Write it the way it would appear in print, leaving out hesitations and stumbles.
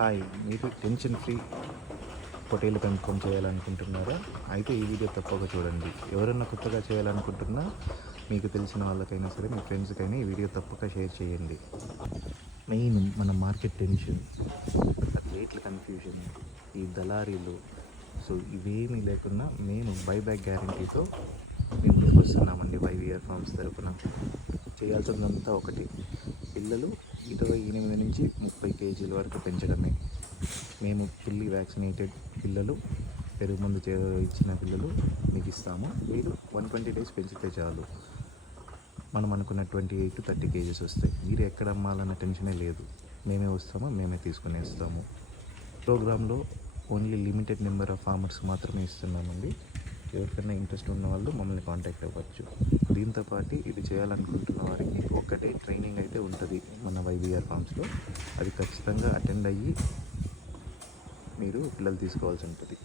Hi, మీరు tension free పొట్టేలు పెంపకం చేయాలనుకుంటున్నారా? అయితే ఈ వీడియో తప్పక చూడండి. ఎవరన్నా కొత్తగా చేయాలనుకుంటున్నా మీకు తెలిసిన వాళ్ళకైనా సరే, మీ ఫ్రెండ్స్కైనా ఈ వీడియో తప్పక షేర్ చేయండి. మెయిన్ మన మార్కెట్ టెన్షన్, రేట్ల కన్ఫ్యూజన్, ఈ దళారీలు, సో ఇవేమీ లేకుండా మేము బైబ్యాక్ గ్యారంటీతో మేము తీసుకొస్తున్నామండి. వైవిఆర్ ఫార్మ్స్ తరఫున చేయాల్సిందంతా ఒకటి, పిల్లలు 28 నుంచి 30 కేజీల వరకు పెంచడమే. మేము ఫుల్లీ వ్యాక్సినేటెడ్ పిల్లలు, పెరుగు మందు ఇచ్చిన పిల్లలు మీకు ఇస్తాము. మీరు 120 డేస్ పెంచితే చాలు, మనం అనుకున్న 28 to 30 కేజీస్ వస్తాయి. మీరు ఎక్కడ అమ్మాలన్న టెన్షనే లేదు, మేమే వస్తాము, మేమే తీసుకునేస్తాము. ప్రోగ్రాంలో only limited number of farmers మాత్రమే ఇస్తున్నామండి. ఎవరికైనా ఇంట్రెస్ట్ ఉన్న వాళ్ళు మమ్మల్ని కాంటాక్ట్ అవ్వచ్చు. దీంతోపాటు ఇది చేయాలనుకుంటున్న వారికి ఒక్కటే ట్రైనింగ్ అయితే ఉంటుంది మన వైవిఆర్ ఫార్మ్స్లో. అది ఖచ్చితంగా అటెండ్ అయ్యి మీరు పిల్లలు తీసుకోవాల్సి ఉంటుంది.